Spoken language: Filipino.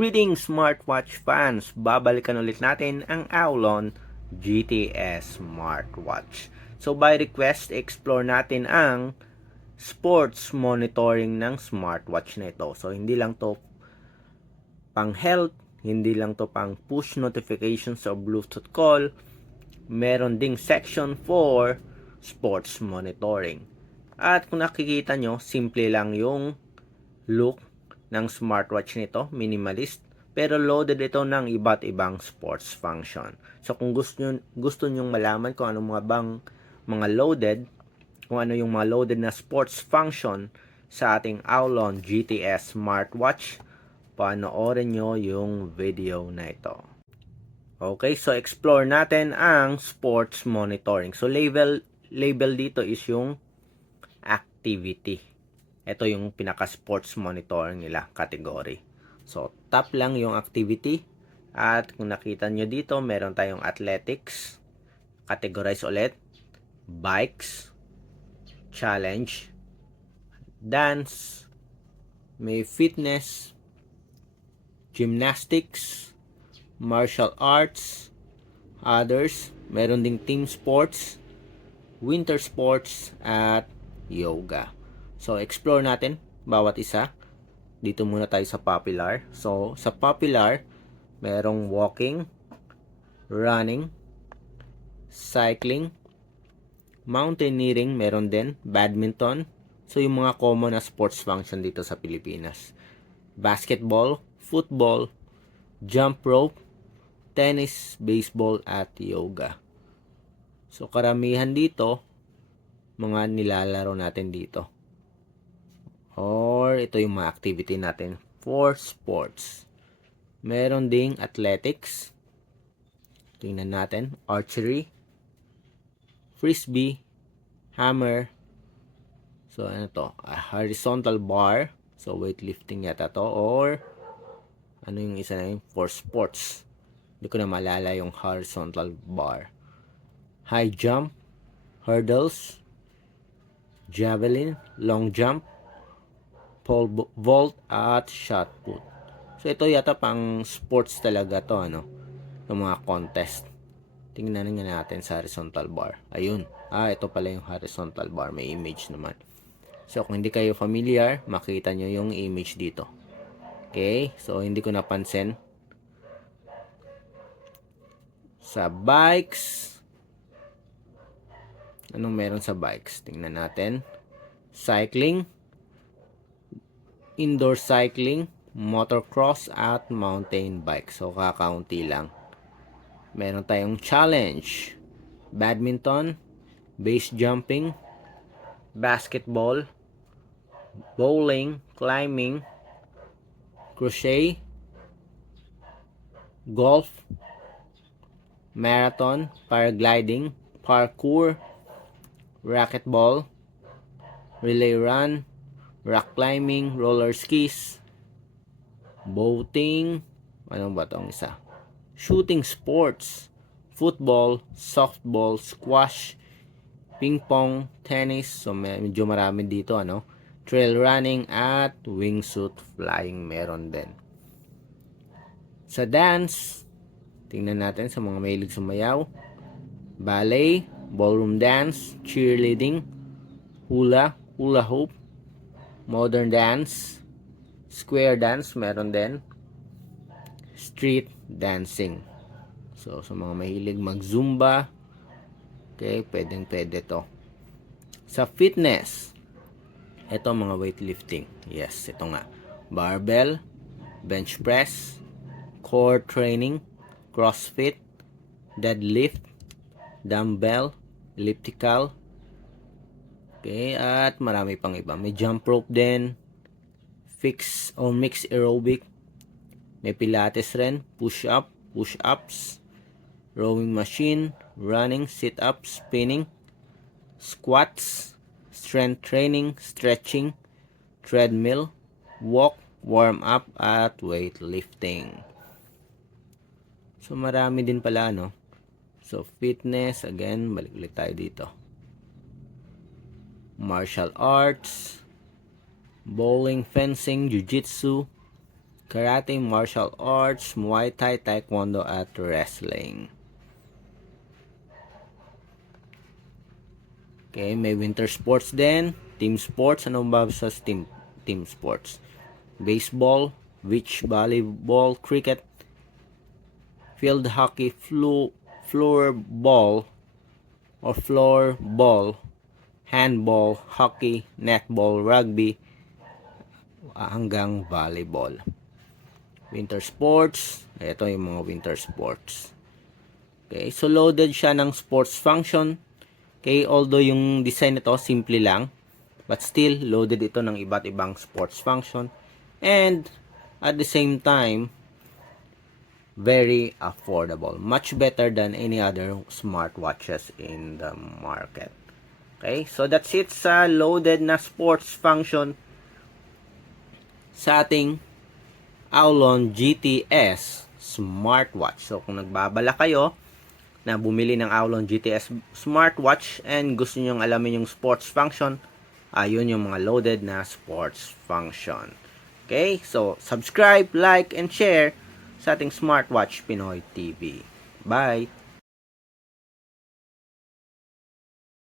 Greetings smartwatch fans! Babalikan ulit natin ang Aulon GTS smartwatch. So by request, explore natin ang sports monitoring ng smartwatch na ito. So hindi lang to pang health, hindi lang to pang push notifications or Bluetooth call. Meron ding section for sports monitoring. At kung nakikita nyo, simple lang yung look ng smartwatch nito, minimalist, pero loaded ito ng iba't ibang sports function. So kung gusto nyo, gusto nyo malaman kung ano mga bang mga loaded, kung ano yung mga loaded na sports function sa ating Aulon GTS smartwatch, panoorin nyo yung video na ito. Okay, so explore natin ang sports monitoring. So label label dito is yung activity. Ito yung pinaka sports monitoring nila category. So top lang yung activity. At kung nakita nyo dito, meron tayong athletics, categorize ulit, bikes, challenge, dance, may fitness, gymnastics, martial arts, others, meron ding team sports, winter sports, at yoga. So, explore natin bawat isa. Dito muna tayo sa popular. So, sa popular, merong walking, running, cycling, mountaineering, meron din, badminton. So, yung mga common na sports function dito sa Pilipinas. Basketball, football, jump rope, tennis, baseball, at yoga. So, karamihan dito, mga nilalaro natin dito. Or, ito yung mga activity natin for sports. Meron ding athletics. Tingnan natin. Archery. Frisbee. Hammer. So, ano to? A horizontal bar. So, weightlifting yata to. Or, ano yung isa na yun? For sports. Hindi ko na malala yung horizontal bar. High jump. Hurdles. Javelin. Long jump. Pole vault at shot put. So, ito yata pang sports talaga to, ano? Yung mga contest. Tingnan nga natin sa horizontal bar. Ayun. Ah, ito pala yung horizontal bar. May image naman. So, kung hindi kayo familiar, makita nyo yung image dito. Okay? So, hindi ko napansin. Sa bikes. Anong meron sa bikes? Tingnan natin. Cycling. Indoor cycling. Motocross at mountain bike. So, kakaunti lang. Meron tayong challenge. Badminton. Base jumping. Basketball. Bowling. Climbing. Crochet. Golf. Marathon. Paragliding. Parkour. Racquetball. Relay run. Rock climbing. Roller skis. Boating. Ano ba itong isa? Shooting sports. Football. Softball. Squash. Ping pong. Tennis. So medyo marami dito ano. Trail running at wingsuit flying meron din. Sa dance, tingnan natin sa mga mahilig sumayaw. Ballet, ballroom dance, cheerleading, hula, hula hoop, modern dance, square dance meron din, street dancing. So, sa mga mahilig mag-zumba, okay, pwedeng pwede to. Sa fitness, ito mga weightlifting. Yes, ito nga. Barbell, bench press, core training, crossfit, deadlift, dumbbell, elliptical, okay, at marami pang iba. May jump rope din, fix or mix aerobic, may pilates rin, push up, push ups, rowing machine, running, sit up, spinning, squats, strength training, stretching, treadmill, walk, warm up, at weightlifting. So, marami din pala, no? So, fitness, again, balik ulit tayo dito. Martial arts, bowling, fencing, jiu-jitsu, karate, martial arts, muay thai, taekwondo, at wrestling. Okay, may winter sports din, team sports, ano ba sa team, team sports? Baseball, beach volleyball, cricket, field hockey, flu, floor ball, or floor ball, handball, hockey, netball, rugby, hanggang volleyball. Winter sports, ito yung mga winter sports. Okay, so loaded siya ng sports function. Okay, although yung design nito simple lang, but still loaded ito ng iba't ibang sports function. And at the same time, very affordable. Much better than any other smartwatches in the market. Okay, so that's it sa loaded na sports function sa ating Aulon GTS smartwatch. So kung nagbabala kayo na bumili ng Aulon GTS smartwatch and gusto niyo alamin yung sports function, ayun yung mga loaded na sports function. Okay? So subscribe, like and share sa ating Smartwatch Pinoy TV. Bye.